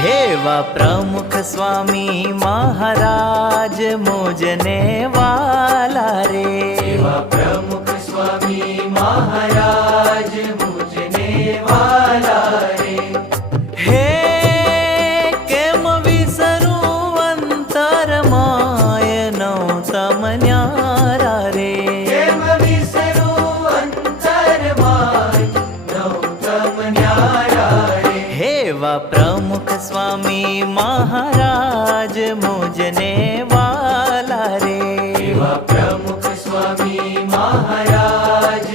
हेवा प्रमुख स्वामी महाराज मुझने वाला रे। हेवा प्रमुख स्वामी महाराज मुझने वाला रे। हे केम विसरू अंतर माय नौतम न्यारा रे। केम विसरू अंतर माय नौतम न्यारा रे। हेवा प्रमुख स्वामी महाराज मुझने वाला रे। हेवा प्रमुख स्वामी महाराज